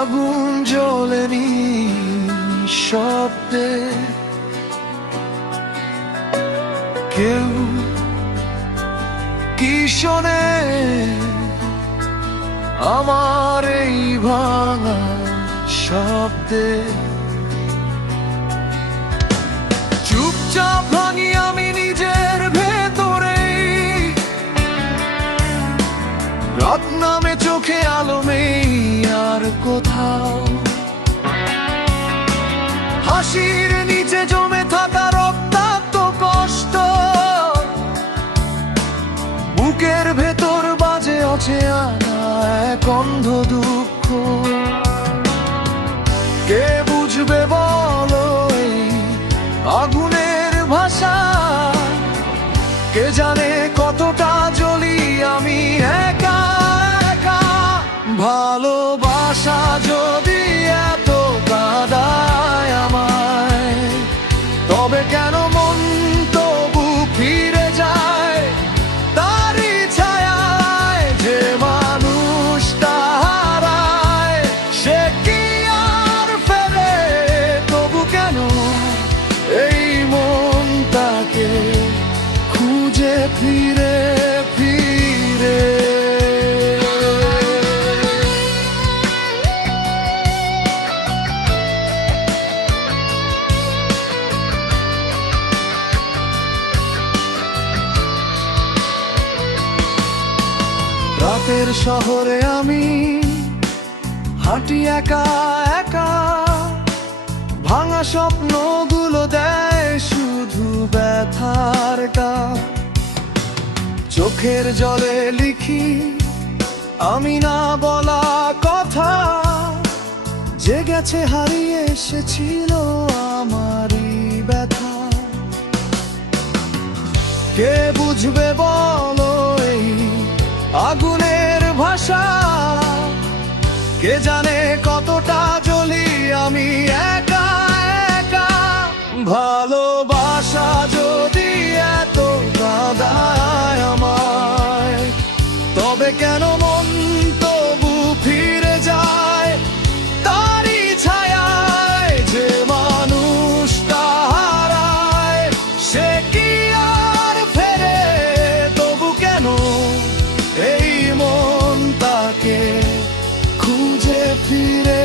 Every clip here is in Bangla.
আগুন জ্বলেনি শব্দে, কেউ কি শোনে আমার এই ভাঙা শব্দে? চুপচাপ ভাঙি আমি নিজের ভেতরে, রাত নামে চোখে আলো নেই আর কোথাও। হাসির নিচে জমে থাকা রক্তাক্ত কষ্ট, বুকের ভেতর বাজে অচেনা এক অন্ধ দুঃখ। কে বুঝবে বলো এই আগুনের ভাষা? কে জানে কতটা জ্বলি আমি একা একা। ভালোবাসা যদি এত কাঁদায় আমায়, তবে কেন মন তবু ফিরে যায় তারই ছায়ায়? যে মানুষটা হারায় সে কি আর ফেরে? তবু কেন এই মন তাকে খুঁজে ফিরে ফিরে? রাতের শহরে আমি হাঁটি একা একা, ভাঙা স্বপ্নগুলো দেয় শুধু ব্যথার গান। চোখের জলে লিখি আমি না বলা কথা, যে গেছে হারিয়ে এসেছিল আমারই ব্যথা। কে বুঝবে বলো এই আগুনের ভাষা? কে জানে কতটা জ্বলি আমি একা একা। ভালোবাসা যদি এত কাঁদায় আমায়, তবে কেন মন তবু ফিরে যায় তারই ছায়ায়? যে মানুষটা হারায় সে কি আর ফেরে? তবু কেন এই মন তাকে খুঁজে ফিরে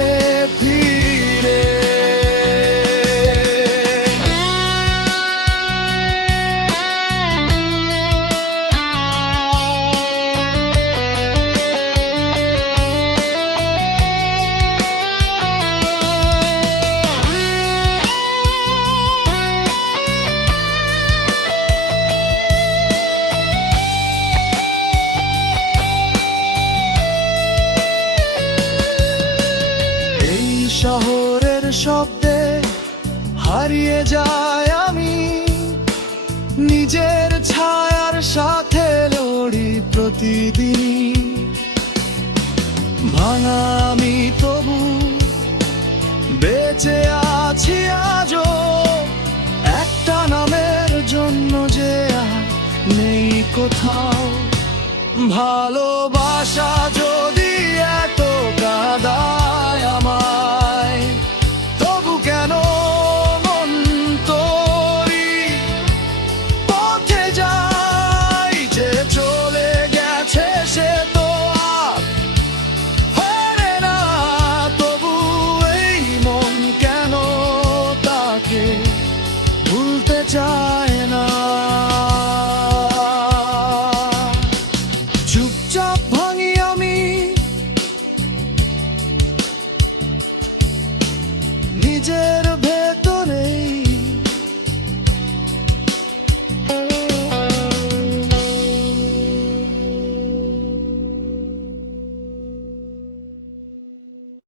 ফিরে? শহরের শব্দে হারিয়ে যায় আমি, নিজের ছায়ার সাথে লড়ি প্রতিদিন। ভাঙা আমি তবু বেঁচে আছি আজও, একটা নামের জন্য যে আর নেই কোথাও। ভালোবাসা